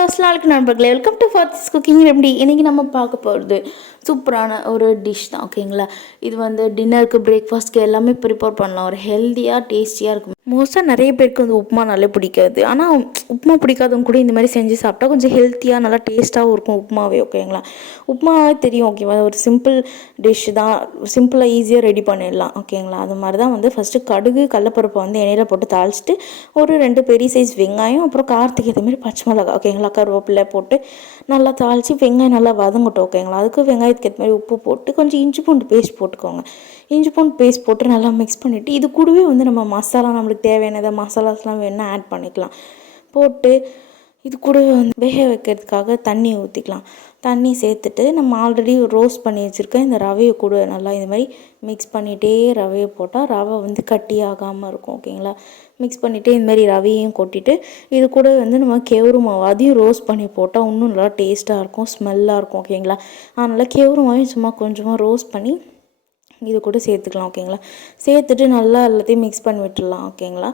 Hello அஸ்ஸலாமு நண்பர்களே, welcome to Fathi's cooking remedy. இன்றைக்கி நம்ம பார்க்க போகிறது சூப்பரான ஒரு டிஷ் தான். ஓகேங்களா, இது வந்து டின்னருக்கு பிரேக்ஃபாஸ்ட்க்கு எல்லாமே ப்ரிப்பேர் பண்ணலாம். ஒரு ஹெல்த்தியாக டேஸ்டியாக இருக்கும். மோஸ்ட்டாக நிறைய பேருக்கு வந்து உப்புமானாலே பிடிக்காது. ஆனால் உப்புமா பிடிக்காதவங்க கூட இந்த மாதிரி செஞ்சு சாப்பிட்டா கொஞ்சம் ஹெல்த்தியாக நல்லா டேஸ்ட்டாகவும் இருக்கும் உப்புமாவே. ஓகேங்களா, உப்புமாவே தெரியும். ஓகேவா, ஒரு சிம்பிள் டிஷ் தான், சிம்பிளாக ஈஸியாக ரெடி பண்ணிடலாம். ஓகேங்களா, அது மாதிரி தான் வந்து ஃபஸ்ட்டு கடுகு கடலப்பருப்பை வந்து எண்ணெயில் போட்டு தாளிச்சிட்டு ஒரு 2 பெரிய சைஸ் வெங்காயம், அப்புறம் காரத்துக்கு ஏற்ற மாதிரி பச்சை மிளகாய், ஓகேங்களா, கருவேப்பிலை போட்டு நல்லா தாளித்து வெங்காயம் நல்லா வதங்கட்டும். ஓகேங்களா, அதுக்கு வெங்காயத்துக்கு ஏற்ற மாதிரி உப்பு போட்டு கொஞ்சம் இஞ்சி பூண்டு பேஸ்ட் போட்டுக்கோங்க. இஞ்சி பூண்டு பேஸ்ட் போட்டு நல்லா மிக்ஸ் பண்ணிவிட்டு இது கூடவே வந்து நம்ம மசாலா நம்மளுக்கு தேவையானதை மசாலாஸ்லாம் வேணால் ஆட் பண்ணிக்கலாம். போட்டு இது கூட வந்து வேக வைக்கிறதுக்காக தண்ணி ஊற்றிக்கலாம். தண்ணி சேர்த்துட்டு நம்ம ஆல்ரெடி ரோஸ்ட் பண்ணி வச்சுருக்க இந்த ரவையை கூட நல்லா இது மாதிரி மிக்ஸ் பண்ணிகிட்டே ரவையை போட்டால் ரவை வந்து கட்டி ஆகாமல் இருக்கும். ஓகேங்களா, மிக்ஸ் பண்ணிவிட்டு இந்த மாதிரி ரவையும் கொட்டிட்டு இது கூட வந்து நம்ம கெவுரு மாவு அதையும் ரோஸ்ட் பண்ணி போட்டால் இன்னும் நல்லா டேஸ்ட்டாக இருக்கும், ஸ்மெல்லாக இருக்கும். ஓகேங்களா, அதனால் கெவுரு மாவையும் சும்மா கொஞ்சமாக ரோஸ்ட் பண்ணி இது கூட சேர்த்துக்கலாம். ஓகேங்களா, சேர்த்துட்டு நல்லா எல்லாத்தையும் மிக்ஸ் பண்ணி விட்டுடலாம். ஓகேங்களா,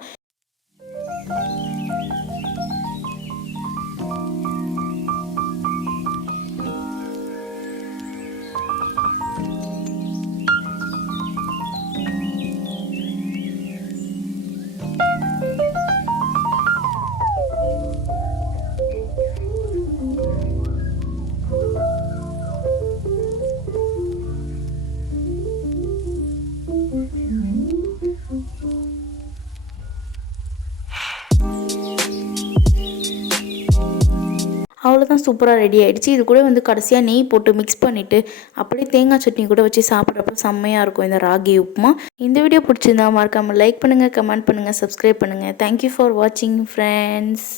அவ்வளோதான், சூப்பராக ரெடி ஆகிடுச்சு. இது கூட வந்து கடைசியாக நெய் போட்டு மிக்ஸ் பண்ணிவிட்டு அப்படியே தேங்காய் சட்னி கூட வச்சு சாப்பிட்றப்ப செம்மையாக இருக்கும் இந்த ராகி உப்புமா. இந்த வீடியோ பிடிச்சிருந்தா மறக்காமல் லைக் பண்ணுங்கள், கமெண்ட் பண்ணுங்கள், சப்ஸ்கிரைப் பண்ணுங்கள். தேங்க்யூ ஃபார் வாட்சிங் ஃப்ரெண்ட்ஸ்.